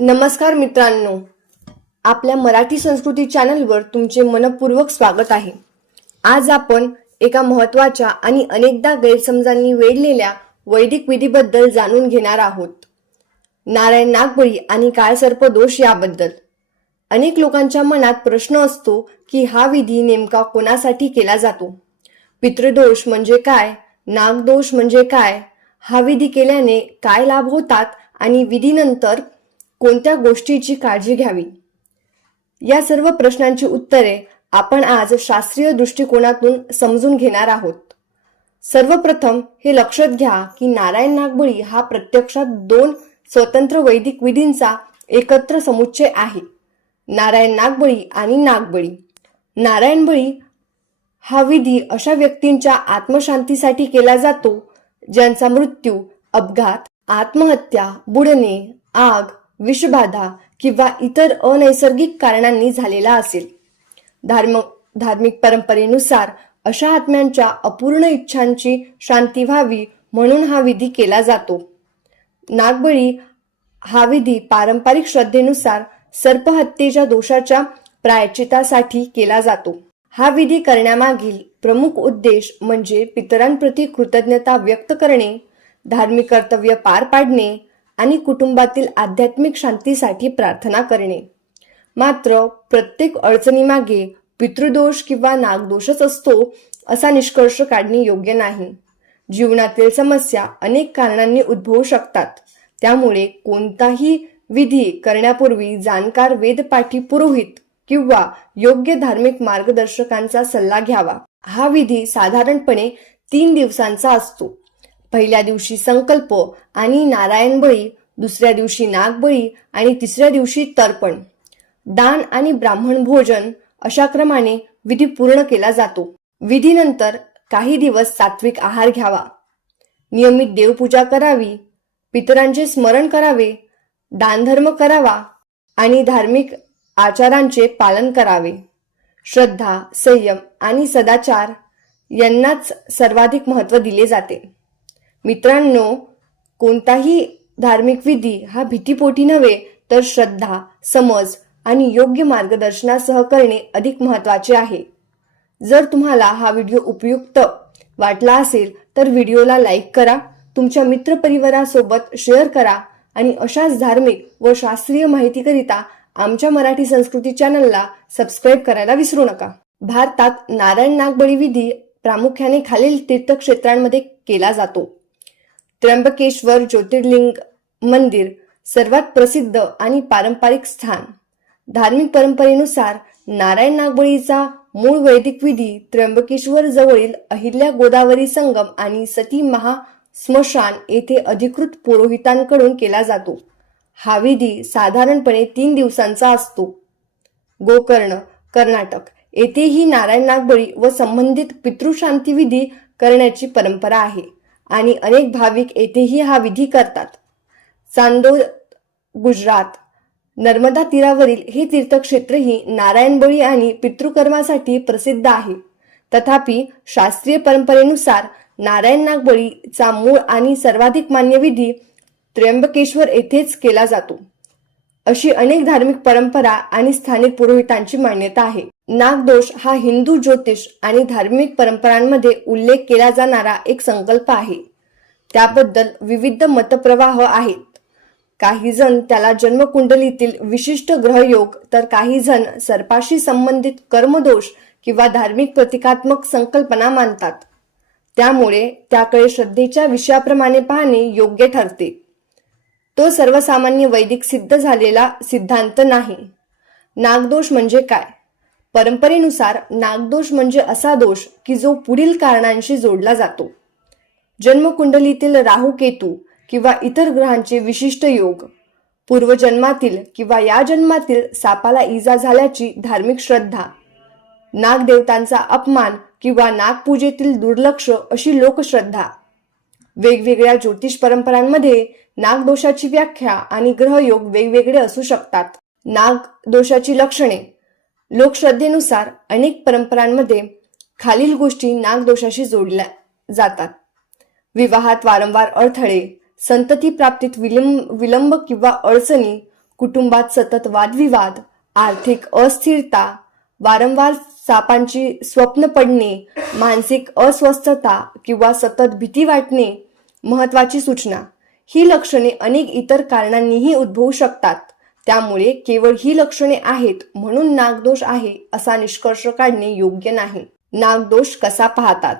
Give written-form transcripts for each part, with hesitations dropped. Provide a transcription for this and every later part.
नमस्कार मित्रांनो, आपल्या मराठी संस्कृती चॅनलवर तुमचे मनपूर्वक स्वागत आहे. आज आपण एका महत्त्वाच्या आणि अनेकदा गैरसमजांनी वेढलेल्या वैदिक विधीबद्दल जाणून घेणार आहोत. नारायण नागबळी आणि काळसर्प दोष याबद्दल. अनेक लोकांच्या मनात प्रश्न असतो की हा विधी नेमका कोणासाठी केला जातो. पितृदोष म्हणजे काय, नागदोष म्हणजे काय, हा विधी केल्याने काय लाभ होतात आणि विधीनंतर कोणत्या गोष्टीची काळजी घ्यावी, या सर्व प्रश्नांची उत्तरे आपण आज शास्त्रीय दृष्टिकोनातून समजून घेणार आहोत. सर्वप्रथम हे लक्षात घ्या की नारायण नागबळी हा प्रत्यक्षात दोन स्वतंत्र वैदिक विधींचा एकत्र समुच्चय आहे. नारायण नागबळी आणि नागबळी. नारायण बळी हा विधी अशा व्यक्तींच्या आत्मशांतीसाठी केला जातो ज्यांचा मृत्यू अपघात, आत्महत्या, बुडणे, आग, विषबाधा किंवा इतर अनैसर्गिक कारणांनी झालेला असेल. धार्मिक परंपरेनुसार अशा आत्म्यांच्या अपूर्ण इच्छांची शांती व्हावी म्हणून हा विधी केला जातो. नागबळी हा विधी पारंपरिक श्रद्धेनुसार सर्पहत्येच्या दोषाच्या प्रायश्चित्तासाठी केला जातो. हा विधी करण्यामागील प्रमुख उद्देश म्हणजे पितरांप्रती कृतज्ञता व्यक्त करणे, धार्मिक कर्तव्य पार पाडणे आणि कुटुंबातील आध्यात्मिक शांतीसाठी प्रार्थना करणे. मात्र प्रत्येक अडचणीमागे पितृदोष किंवा नागदोषच असतो असा निष्कर्ष काढणे योग्य नाही. जीवनातील समस्या अनेक कारणांनी उद्भवू शकतात. त्यामुळे कोणताही विधी करण्यापूर्वी जाणकार वेदपाठी पुरोहित किंवा योग्य धार्मिक मार्गदर्शकांचा सल्ला घ्यावा. हा विधी साधारणपणे 3 दिवसांचा असतो. पहिल्या दिवशी संकल्प आणि नारायण बळी, दुसऱ्या दिवशी नागबळी आणि तिसऱ्या दिवशी तर्पण, दान आणि ब्राह्मण भोजन अशा क्रमाने विधी पूर्ण केला जातो. विधीनंतर काही दिवस सात्विक आहार घ्यावा, नियमित देवपूजा करावी, पितरांचे स्मरण करावे, दानधर्म करावा आणि धार्मिक आचारांचे पालन करावे. श्रद्धा, संयम आणि सदाचार यांनाच सर्वाधिक महत्त्व दिले जाते. मित्रांनो, कोणताही धार्मिक विधी हा भीतीपोटी नव्हे तर श्रद्धा, समज आणि योग्य मार्गदर्शनासह करणे अधिक महत्त्वाचे आहे. जर तुम्हाला हा व्हिडिओ उपयुक्त वाटला असेल तर व्हिडिओला लाईक करा, तुमच्या मित्रपरिवारासोबत शेअर करा आणि अशाच धार्मिक व शास्त्रीय माहितीकरिता आमच्या मराठी संस्कृती चॅनलला सबस्क्राईब करायला विसरू नका. भारतात नारायण नागबळी विधी प्रामुख्याने खालील तीर्थक्षेत्रांमध्ये केला जातो. त्र्यंबकेश्वर ज्योतिर्लिंग मंदिर सर्वात प्रसिद्ध आणि पारंपरिक स्थान. धार्मिक परंपरेनुसार नारायण नागबळीचा मूळ वैदिक विधी त्र्यंबकेश्वर जवळील अहिल्या गोदावरी संगम आणि सती महास्मशान येथे अधिकृत पुरोहितांकडून केला जातो. हा विधी साधारणपणे 3 दिवसांचा असतो. गोकर्ण, कर्नाटक येथेही नारायण नागबळी व संबंधित पितृशांती विधी करण्याची परंपरा आहे आणि अनेक भाविक येथेही हा विधी करतात. चांदोद, गुजरात, नर्मदा तीरावरील हे तीर्थक्षेत्रही नारायणबळी आणि पितृकर्मासाठी प्रसिद्ध आहे. तथापि शास्त्रीय परंपरेनुसार नारायण नागबळीचा मूळ आणि सर्वाधिक मान्य विधी त्र्यंबकेश्वर येथेच केला जातो अशी अनेक धार्मिक परंपरा आणि स्थानिक पुरोहितांची मान्यता आहे. नागदोष हा हिंदू ज्योतिष आणि धार्मिक परंपरांमध्ये उल्लेख केला जाणारा एक संकल्प आहे. त्याबद्दल विविध मतप्रवाह आहेत. काही जण त्याला जन्मकुंडलीतील विशिष्ट ग्रहयोग तर काही जण सर्पाशी संबंधित कर्मदोष किंवा धार्मिक प्रतिकात्मक संकल्पना मानतात. त्यामुळे त्याकडे श्रद्धेच्या विषयाप्रमाणे पाहणे योग्य ठरते. तो सर्वसामान्य वैदिक सिद्ध झालेला सिद्धांत नाही. नागदोष म्हणजे काय? परंपरेनुसार नागदोष म्हणजे असा दोष की जो पुढील कारणांशी जोडला जातो. जन्मकुंडलीतील राहू, केतू किंवा इतर ग्रहांचे विशिष्ट योग, पूर्वजन्मातील किंवा या जन्मातील सापाला इजा झाल्याची धार्मिक श्रद्धा, नागदेवतांचा अपमान किंवा नागपूजेतील दुर्लक्ष अशी लोकश्रद्धा. वेगवेगळ्या ज्योतिष परंपरांमध्ये नागदोषाची व्याख्या आणि ग्रहयोग वेगवेगळे असू शकतात. नागदोषाची लक्षणे. लोकश्रद्धेनुसार अनेक परंपरांमध्ये खालील गोष्टी नागदोषाशी जोडल्या जातात. विवाहात वारंवार अडथळे, संतती प्राप्तीत विलंब किंवा अडचणी, कुटुंबात सतत वादविवाद, आर्थिक अस्थिरता, वारंवार सापांची स्वप्न पडणे, मानसिक अस्वस्थता किंवा सतत भीती वाटणे. महत्वाची सूचना: ही लक्षणे अनेक इतर कारणांनीही उद्भवू शकतात. त्यामुळे केवळ ही लक्षणे आहेत म्हणून नागदोष आहे असा निष्कर्ष काढणे योग्य नाही. नागदोष कसा पाहतात?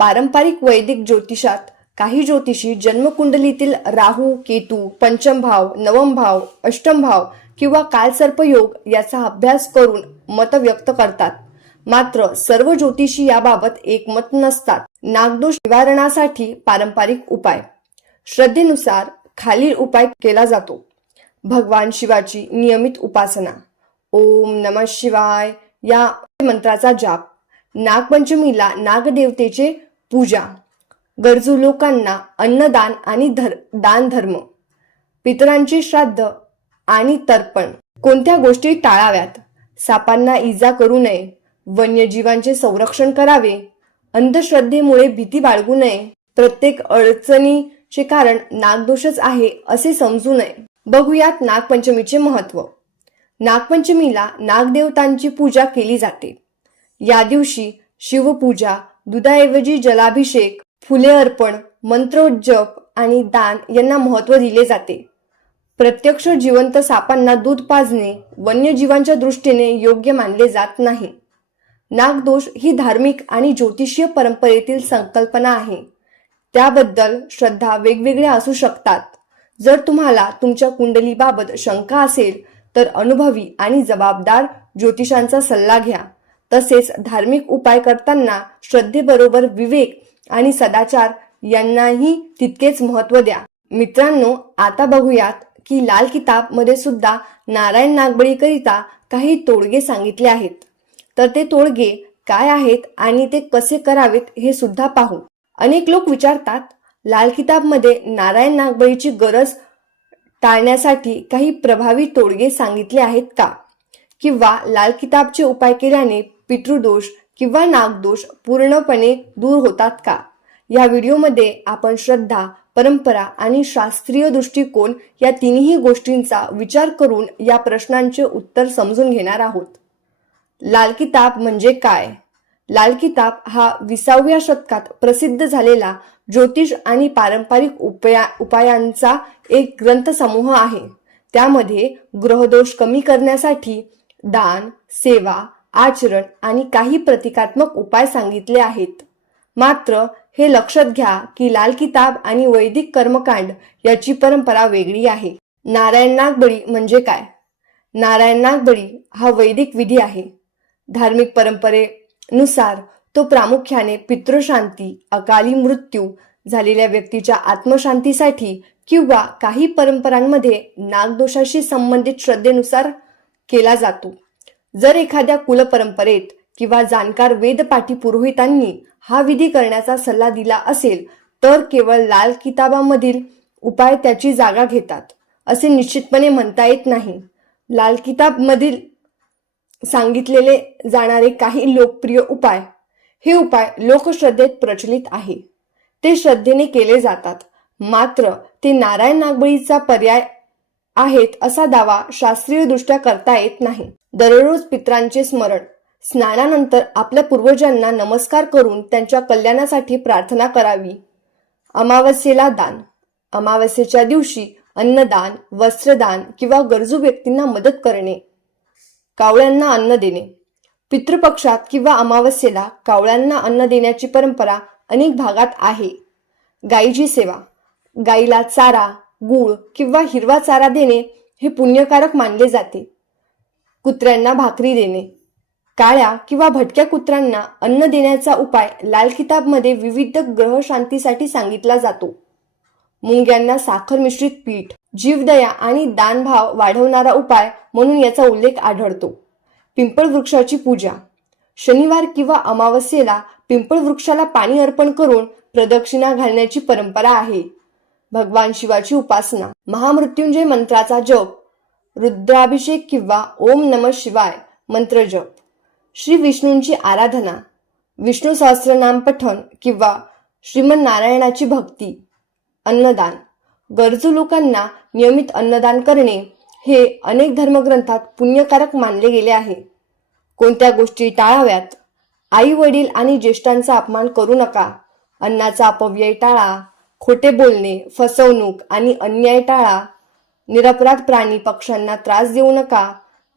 पारंपरिक वैदिक ज्योतिषात काही ज्योतिषी जन्मकुंडलीतील राहू, केतू, पंचम भाव, नवम भाव, अष्टम भाव किंवा कालसर्पयोग याचा अभ्यास करून मत व्यक्त करतात. मात्र सर्व ज्योतिषी याबाबत एकमत नसतात. नागदोष निवारणासाठी पारंपरिक उपाय: श्रद्धेनुसार खालील उपाय केला जातो. भगवान शिवाची नियमित उपासना, ओम नमः शिवाय या मंत्राचा जाप, नागपंचमीला नागदेवतेचे पूजा, गरजू लोकांना अन्नदान आणि दान धर्म, पितरांचे श्राद्ध आणि तर्पण. कोणत्या गोष्टी टाळाव्यात? सापांना इजा करू नये, वन्यजीवांचे संरक्षण करावे, अंधश्रद्धेमुळे भीती बाळगू नये, प्रत्येक अडचणीचे कारण नागदोषच आहे असे समजू नये. बघूयात नागपंचमीचे महत्व. नागपंचमीला नागदेवतांची पूजा केली जाते. या दिवशी शिवपूजा, दुधाऐवजी जलाभिषेक, फुले अर्पण, मंत्रोज्जप आणि दान यांना महत्त्व दिले जाते. प्रत्यक्ष जिवंत सापांना दूध पाजणे वन्यजीवांच्या दृष्टीने योग्य मानले जात नाही. नागदोष ही धार्मिक आणि ज्योतिषीय परंपरेतील संकल्पना आहे. त्याबद्दल श्रद्धा वेगवेगळ्या असू शकतात. जर तुम्हाला तुमच्या कुंडलीबाबत शंका असेल तर अनुभवी आणि जबाबदार ज्योतिषांचा सल्ला घ्या. तसेच धार्मिक उपाय करताना श्रद्धेबरोबर विवेक आणि सदाचार यांनाही तितकेच महत्त्व द्या. मित्रांनो, आता बघूयात की लाल किताब मध्ये सुद्धा नारायण नागबळीकरिता काही तोडगे सांगितले आहेत. तर ते तोडगे काय आहेत आणि ते कसे करावेत हे सुद्धा पाहू. अनेक लोक विचारतात, लाल किताब मध्ये नारायण नागबळीची गरज टाळण्यासाठी काही प्रभावी तोडगे सांगितले आहेत का? किंवा लाल किताबचे उपाय केल्याने पितृदोष किंवा नागदोष पूर्णपणे दूर होतात का? या व्हिडिओमध्ये आपण श्रद्धा, परंपरा आणि शास्त्रीय दृष्टिकोन या तिन्ही गोष्टींचा विचार करून या प्रश्नांचे उत्तर समजून घेणार आहोत. लाल किताब म्हणजे काय? लाल किताब हा 20व्या शतकात प्रसिद्ध झालेला ज्योतिष आणि पारंपरिक उपायांचा एक ग्रंथसमूह आहे. त्यामध्ये ग्रहदोष कमी करण्यासाठी दान, सेवा, आचरण आणि काही प्रतिकात्मक उपाय सांगितले आहेत. मात्र हे लक्षात घ्या की लाल किताब आणि वैदिक कर्मकांड याची परंपरा वेगळी आहे. नारायण नागबळी म्हणजे काय? नारायण नागबळी हा वैदिक विधी आहे. धार्मिक परंपरेनुसार तो प्रामुख्याने पितृशांती, अकाली मृत्यू झालेल्या व्यक्तीच्या आत्मशांतीसाठी किंवा काही परंपरांमध्ये नागदोषाशी संबंधित श्रद्धेनुसार केला जातो. जर एखाद्या कुलपरंपरेत किंवा जाणकार वेदपाठी पुरोहितांनी हा विधी करण्याचा सल्ला दिला असेल तर केवळ लाल किताबामधील उपाय त्याची जागा घेतात असे निश्चितपणे म्हणता येत नाही. लाल किताबमधील सांगितलेले जाणारे काही लोकप्रिय उपाय, हे उपाय लोकश्रद्धेत प्रचलित आहे. ते श्रद्धेने केले जातात. मात्र ते नारायण नागबळीचा पर्याय आहेत असा दावा शास्त्रीय दृष्ट्या करता येत नाही. दररोज पितरांचे स्मरण, स्नानानंतर आपल्या पूर्वजांना नमस्कार करून त्यांच्या कल्याणासाठी प्रार्थना करावी. अमावस्येला दान, अमावस्येच्या दिवशी अन्नदान, वस्त्रदान किंवा गरजू व्यक्तींना मदत करणे. कावळ्यांना अन्न देणे, पितृपक्षात किंवा अमावस्येला कावळ्यांना अन्न देण्याची परंपरा अनेक भागात आहे. गायीची सेवा, गायीला चारा, गूळ किंवा हिरवा चारा देणे हे पुण्यकारक मानले जाते. कुत्र्यांना भाकरी देणे, काळ्या किंवा भटक्या कुत्र्यांना अन्न देण्याचा उपाय लाल किताबमध्ये विविध ग्रह शांतीसाठी सांगितला जातो. मुंग्यांना साखर मिश्रित पीठ, जीवदया आणि दानभाव वाढवणारा उपाय म्हणून याचा उल्लेख आढळतो. पिंपळ वृक्षाची पूजा, शनिवार किंवा अमावस्येला पिंपळ वृक्षाला पाणी अर्पण करून प्रदक्षिणा घालण्याची परंपरा आहे. भगवान शिवाची उपासना, महामृत्युंजय मंत्राचा जप, रुद्राभिषेक किंवा ओम नमः शिवाय मंत्र जप. श्री विष्णूंची आराधना, विष्णू सहस्त्रनाम पठण किंवा श्रीमन नारायणाची भक्ती. अन्नदान, गरजू लोकांना नियमित अन्नदान करणे हे अनेक धर्मग्रंथात पुण्यकारक मानले गेले आहे. कोणत्या गोष्टी टाळाव्यात? आई वडील आणि ज्येष्ठांचा अपमान करू नका. अन्नाचा अपव्यय टाळा. खोटे बोलणे, फसवणूक आणि अन्याय टाळा. निरपराध प्राणी पक्ष्यांना त्रास देऊ नका.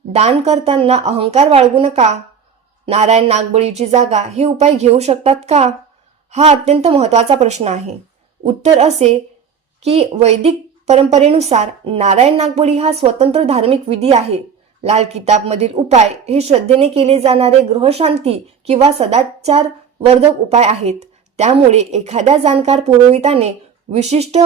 दान करताना अहंकार बाळगू नका. नारायण नागबळीची जागा हे उपाय घेऊ शकतात का? हा अत्यंत महत्त्वाचा प्रश्न आहे. उत्तर असे की वैदिक परंपरेनुसार नारायण नागबळी हा स्वतंत्र धार्मिक विधी आहे. लाल किताबमधील उपाय हे श्रद्धेने केले जाणारे ग्रहशांती किंवा सदाचार वर्धक उपाय आहेत. त्यामुळे एखाद्या जाणकार पुरोहिताने विशिष्ट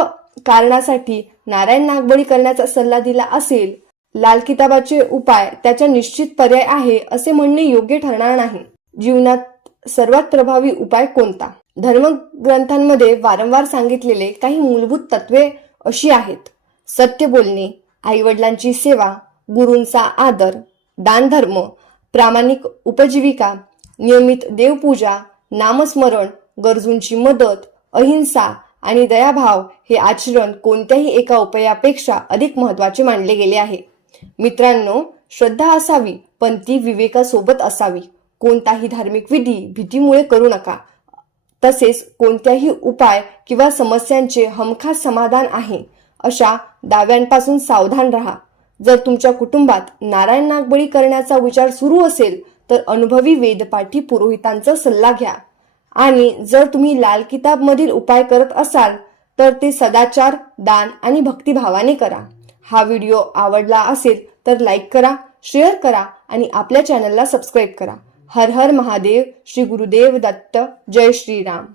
कारणासाठी नारायण नागबळी करण्याचा सल्ला दिला असेल, लाल किताबाचे उपाय त्याच्या निश्चित पर्याय आहे असे म्हणणे योग्य ठरणार नाही. जीवनात सर्वात प्रभावी उपाय कोणता? धर्मग्रंथांमध्ये वारंवार सांगितलेले काही मूलभूत तत्वे अशी आहेत: सत्य बोलणे, आईवडिलांची सेवा, गुरूंचा आदर, दानधर्म, प्रामाणिक उपजीविका, नियमित देवपूजा, नामस्मरण, गरजूंची मदत, अहिंसा आणि दयाभाव हे आचरण कोणत्याही एका उपायापेक्षा अधिक महत्त्वाचे मानले गेले आहे. मित्रांनो, श्रद्धा असावी, पण ती विवेकासोबत असावी. कोणताही धार्मिक विधी भीतीमुळे करू नका. तसेच कोणत्याही उपाय किंवा समस्यांचे हमखास समाधान आहे अशा दाव्यांपासून सावधान राहा. जर तुमच्या कुटुंबात नारायण नागबळी करण्याचा विचार सुरू असेल तर अनुभवी वेदपाठी पुरोहितांचा सल्ला घ्या. आणि जर तुम्ही लाल किताब मधील उपाय करत असाल तर ते सदाचार, दान आणि भक्तिभावाने करा. हा व्हिडिओ आवडला असेल तर लाईक करा, शेअर करा आणि आपल्या चॅनलला सबस्क्राईब करा. हर हर महादेव. श्री गुरुदेव दत्त. जय श्रीराम.